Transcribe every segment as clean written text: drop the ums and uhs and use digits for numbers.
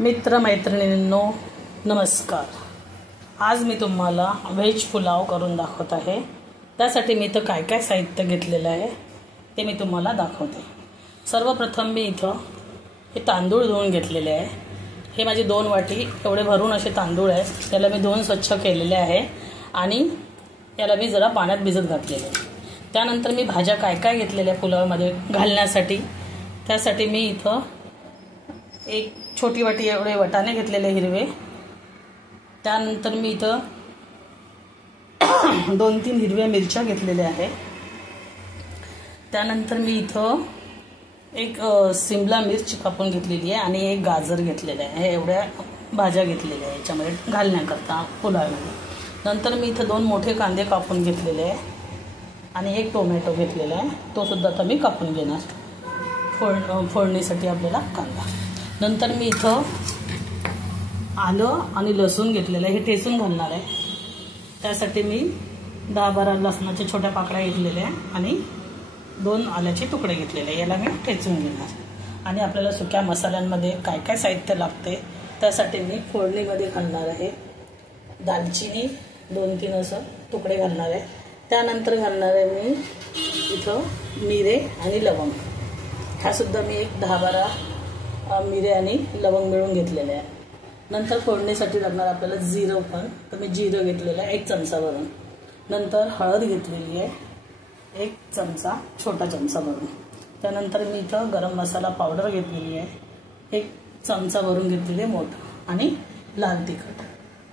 मित्रमैत्रिणींनो नमस्कार। आज मी तुम्हाला व्हेज पुलाव करून दाखवत आहे। त्यासाठी मी इथं काय काय साहित्य घेतलेलं आहे ते मी तुम्हाला दाखवते। सर्वप्रथम मी इथं हे तांदूळ धुवून घेतलेले आहे। हे माझे 2 वाटी एवढे भरून असे तांदूळ आहेत। त्याला मी धुवून स्वच्छ केलेले आहे आणि याला मी जरा पाण्यात भिजत घातलेले आहे। त्यानंतर मी भाज्या काय काय घेतलेल्या पुलावामध्ये घालण्यासाठी, त्यासाठी मी इथं एक छोटी वाटी एवढे वाटाणे घेतलेले हिरवे। त्यानंतर मी इथं 2-3 हिरव्या मिरच्या घेतलेल्या आहे। त्यानंतर मी इथं एक सिमला मिर्च कापून घेतलेली आहे आणि एक गाजर घेतलेलं आहे। हे एवढ्या भाज्या घेतलेल्या आहे याच्यामध्ये घालण्याकरता पुलावामध्ये। नंतर मी इथं 2 मोठे कांदे कापून घेतलेले आहे आणि एक टोमॅटो घेतलेला आहे, तो सुद्धा आता मी कापून घेणार फोडणीसाठी आपल्याला कांदा। नंतर मी इथं आलं आणि लसूण घेतलेलं आहे, हे ठेचून घालणार आहे। त्यासाठी मी 10-12 लसणाच्या छोट्या पाकळ्या घेतलेल्या आहे आणि 2 आल्याचे तुकडे घेतलेले आहे, याला मी ठेचून घेणार। आणि आपल्याला सुक्या मसाल्यांमध्ये काय काय साहित्य लागते त्यासाठी मी फोडणीमध्ये घालणार आहे। दालचिनी 2-3 असं तुकडे घालणार आहे। त्यानंतर घालणार आहे मी इथं मिरे आणि लवंग, हा सुद्धा मी एक 10-12 मिरे आणि लवंग मिळून घेतलेले आहे। नंतर फोडणीसाठी लागणार आपल्याला जिरं, पण तर मी जिरं घेतलेलं आहे 1 चमचा भरून। नंतर हळद घेतलेली आहे 1 चमचा, छोटा चमचा भरून। त्यानंतर मी इथं गरम मसाला पावडर घेतलेली आहे 1 चमचा भरून घेतलेली आहे मोठं, आणि लाल तिखट।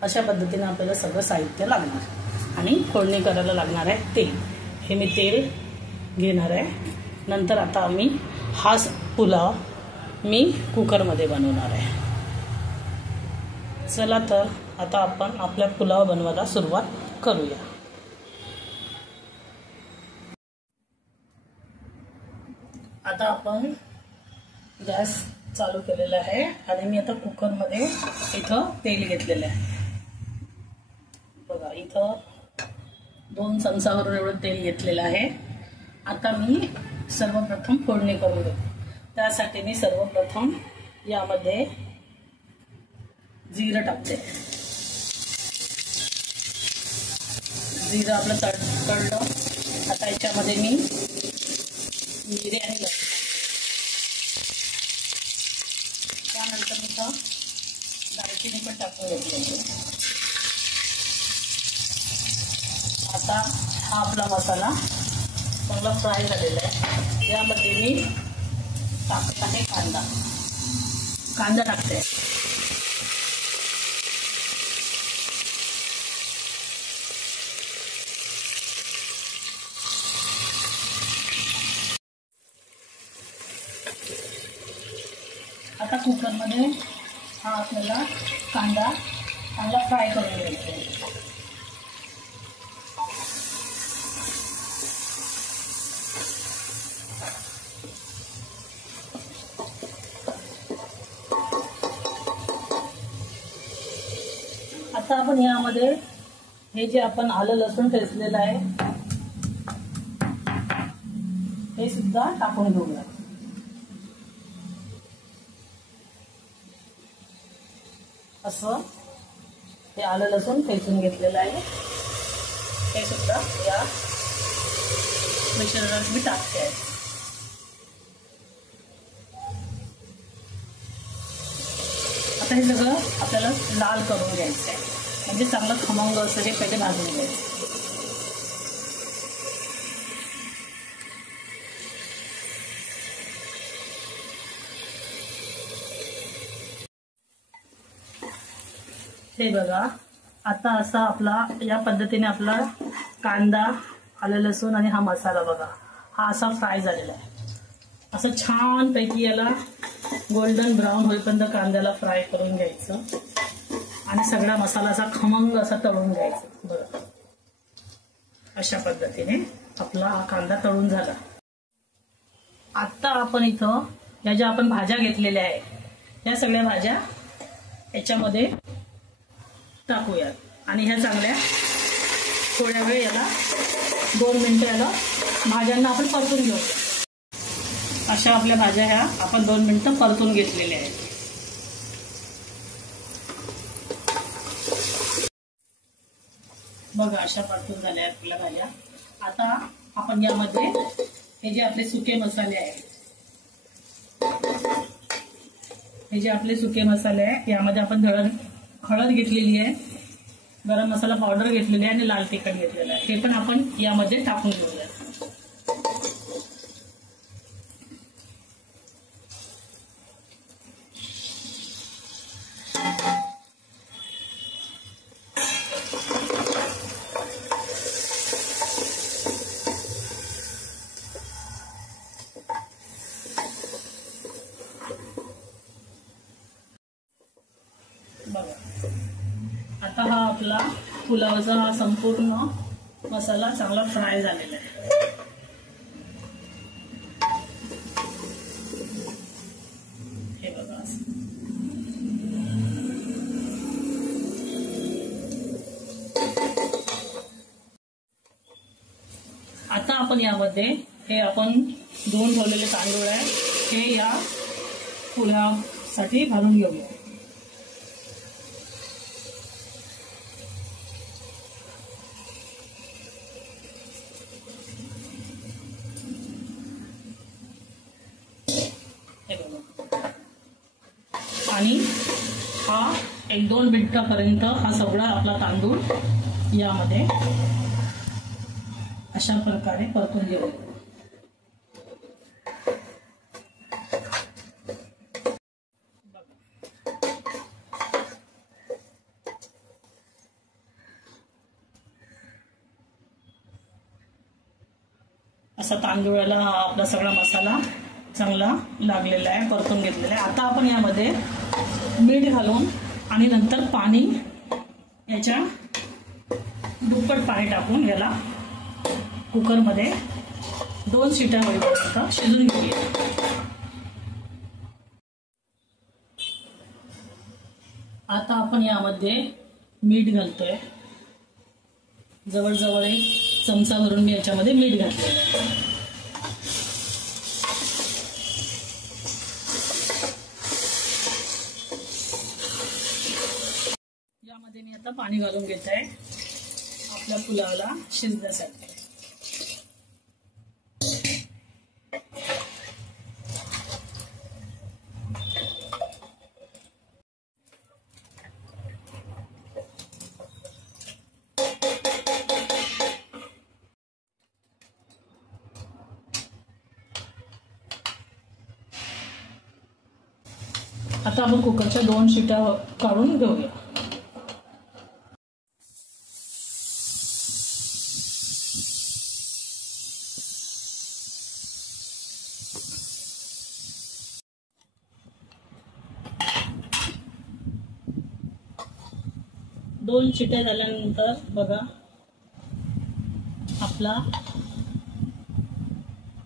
अशा पद्धतीने आपल्याला सगळं साहित्य लागणार। आणि फोडणी करायला लागणार आहे तेल, हे मी तेल घेणार आहे। नंतर आता आम्ही हा पुलाव मी कुकरमध्ये बनवणार आहे। चला तर आता आपण आपल्या पुलाव बनवायला सुरुवात करूया। आता आपण गॅस चालू केलेला आहे आणि मी आता कुकरमध्ये इथं तेल घेतलेलं आहे। बघा इथं 2 चमचावरून एवढं तेल घेतलेलं आहे। आता मी सर्वप्रथम फोडणी करून घेतो। त्यासाठी मी सर्वप्रथम यामध्ये जिरं टाकते। जिरं आपलं तळलं, आता याच्यामध्ये मी मिरे आणि लसूण, त्यानंतर मी दालचिनी पण टाकून घेतली। आता हा आपला मसाला चांगला फ्राय झालेला आहे। यामध्ये मी टाकत आहे कांदा टाकते। आता कुकरमध्ये हा आपल्याला कांदा चांगला फ्राय करून घ्यायचा आहे। आता आपण यामध्ये हे जे आपण आलं लसूण ठेचलेलं आहे हे सुद्धा टाकून घेऊया। असं हे आलं लसूण ठेचून घेतलेलं आहे, हे सुद्धा या मिश्रणात मी टाकते आहे। आता हे सगळं आपल्याला लाल करून घ्यायचं आहे, म्हणजे चांगलं खमंग असं हे पहिले भाजून घ्यायचं। हे बघा आता असा आपला या पद्धतीने आपला कांदा, आलं लसूण आणि हा मसाला बघा हा असा फ्राय झालेला आहे। असं छान पैकी याला गोल्डन ब्राऊन होईपर्यंत कांद्याला फ्राय करून घ्यायचं आणि सगळा मसाला असा खमंग असा तळून घ्यायचा। बघा अशा पद्धतीने आपला हा कांदा तळून झाला। आता आपण इथं या ज्या आपण भाज्या घेतलेल्या आहेत या सगळ्या भाज्या याच्यामध्ये टाकूयात आणि ह्या चांगल्या थोड्या वेळ याला 2 मिनिटं याला भाज्यांना आपण परतून घेऊया। अशा आपल्या भाज्या ह्या आपण 2 मिनिटं परतून घेतलेल्या आहेत। बघा अशा परतून झाल्या आपल्या भाज्या. आता आपण यामध्ये हे जे आपले सुके मसाले आहेत, यामध्ये आपण हळद घेतलेली आहे, गरम मसाला पावडर घेतलेली आहे आणि लाल तिखट घेतलेलं आहे. हे पण आपण यामध्ये टाकून घेऊया. बघा आता हा आपला पुलावचा हा संपूर्ण मसाला चांगला फ्राय झालेला आहे. हे बघा आता आपण यामध्ये हे आपण धुवून ठेवलेले तांदूळ आहे हे या पुलावसाठी घालून घेऊया. आणि हा 1-2 मिनिटापर्यंत हा सगळा आपला तांदूळ यामध्ये अशा प्रकारे परतून घेऊ. असा तांदूळाला हा आपला सगळा मसाला चांगला लागलेला आहे, परतून घेतलेला आहे. आता आपण यामध्ये मीठ घालून आणि नंतर पाणी याच्या दुप्पट पाणी टाकून याला कुकरमध्ये 2 शिट्या होईपर्यंत शिजून घेऊया. आता आपण यामध्ये मीठ घालतोय. जवळजवळ 1 चमचा भरून मी याच्यामध्ये मीठ घातलेलं आहे. यामध्ये मी आता पाणी घालून घेत आहे आपल्या पुलावाला शिजण्यासाठी. आता आपण कुकरच्या 2 शिट्या काढून घेऊया. दोन शिट्या झाल्यानंतर बघा आपला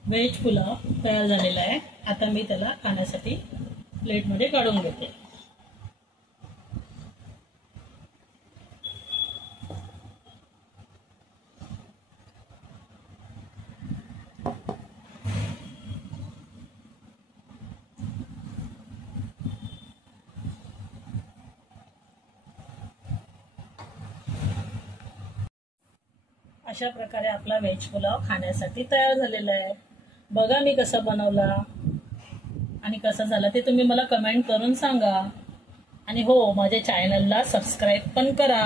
व्हेज पुलाव तयार झालेला आहे. आता मी त्याला खाण्यासाठी प्लेटमध्ये काढून घेते. अशा प्रकारे आपला व्हेज पुलाव खाण्यासाठी तयार झालेला आहे. बघा मी कसा बनवला आणि कसा झाला ते तुम्ही मला कमेंट करून सांगा. आणि हो, माझ्या चॅनलला सबस्क्राईब पण करा.